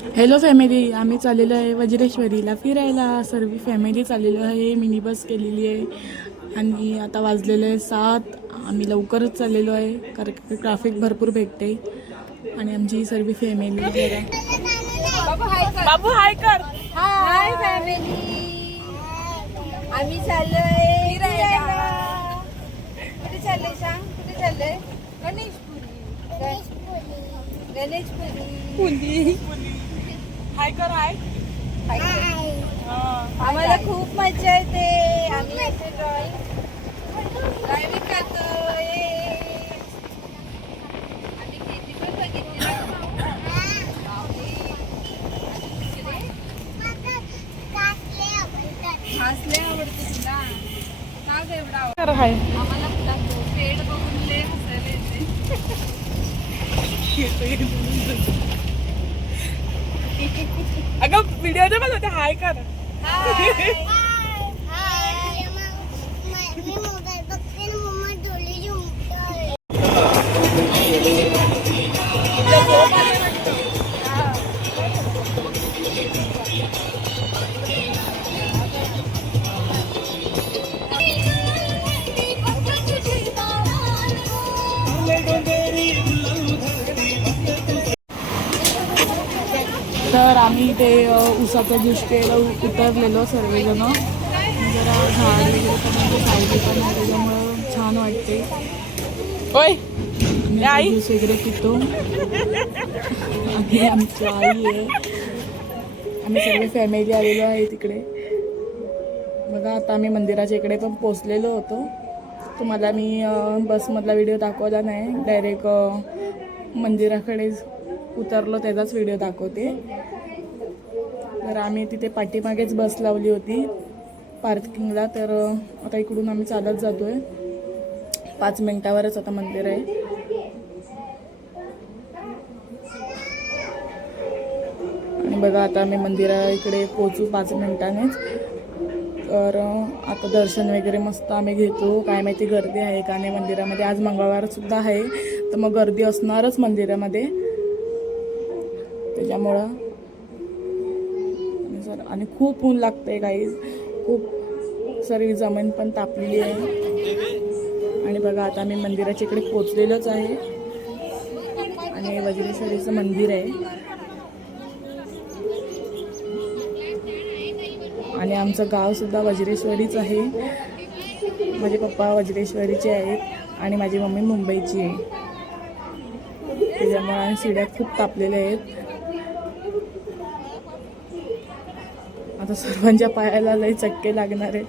Hello family, आम्ही चाललेलो आहे वज्रेश्वरीला फिरायला. सर्व फॅमिली चाललेलो आहे. मिनी बस केलेली आहे आणि आता वाजलेलं आहे 7. आम्ही लवकरच चाललेलो आहे कारण की ट्रॅफिक भरपूर भेटते. आणि आमची सर्व फॅमिली बाबू हाय कर. हाय फॅमिली, आम्ही चाललोय फिरायला. कुठे चाललोय सांग? कुठे चाललोय? गणेशपुरी. हाय कर. हाय. आम्हाला खूप मजा येते. आम्ही असे ड्रायव्हिंग करतोय. आम्ही खेती पण बघितली. हसले आवडते तुला का ग एवढा? कर हाय. आम्हाला पेड बघून लय हसायला येते. अगं व्हिडिओ दे मला, ते हाय कर. तर आम्ही ते उसाचं दृष्टीला उतरलेलो सर्वजण. जरा झाड वगैरे पण सावली पण आहे, त्याच्यामुळं छान वाटते. आम्ही ज्यूस वगैरे पितो. आणि आमची आई आहे. आम्ही सर्व फॅमिली आलेलो आहे तिकडे. बघा आता आम्ही मंदिराच्या इकडे पण पोचलेलो होतो. तुम्हाला मी बसमधला व्हिडिओ दाखवला नाही, डायरेक्ट मंदिराकडेच उतरलो त्याचाच व्हिडिओ दाखवते. तर आम्ही तिथे पाठीमागेच बस लावली होती पार्किंगला. तर आता इकडून आम्ही चालत जातोय. 5 मिनिटावरच आता मंदिर आहे. आणि बघा आता आम्ही मंदिरा इकडे पोचू 5 मिनिटांनीच. तर आता दर्शन वगैरे मस्त आम्ही घेतो. काय माहिती गर्दी आहे का नाही मंदिरामध्ये. आज मंगळवार सुद्धा आहे, तर मग गर्दी असणारच मंदिरामध्ये, त्याच्यामुळं. आणि खूप ऊन लागतंय गाईज, खूप सर्व जमीन पण तापलेली आहे. आणि बघा आता आम्ही मंदिराच्या इकडे पोचलेलोच आहे. आणि वज्रेश्वरीचं मंदिर आहे. आणि आमचं गावसुद्धा वज्रेश्वरीच आहे. माझे पप्पा वज्रेश्वरीचे आहेत आणि माझी मम्मी मुंबईची आहे. त्याच्यामुळे आणि शिड्या खूप तापलेल्या आहेत. आता सर्वांच्या पायाला लय चक्के लागणार आहेत.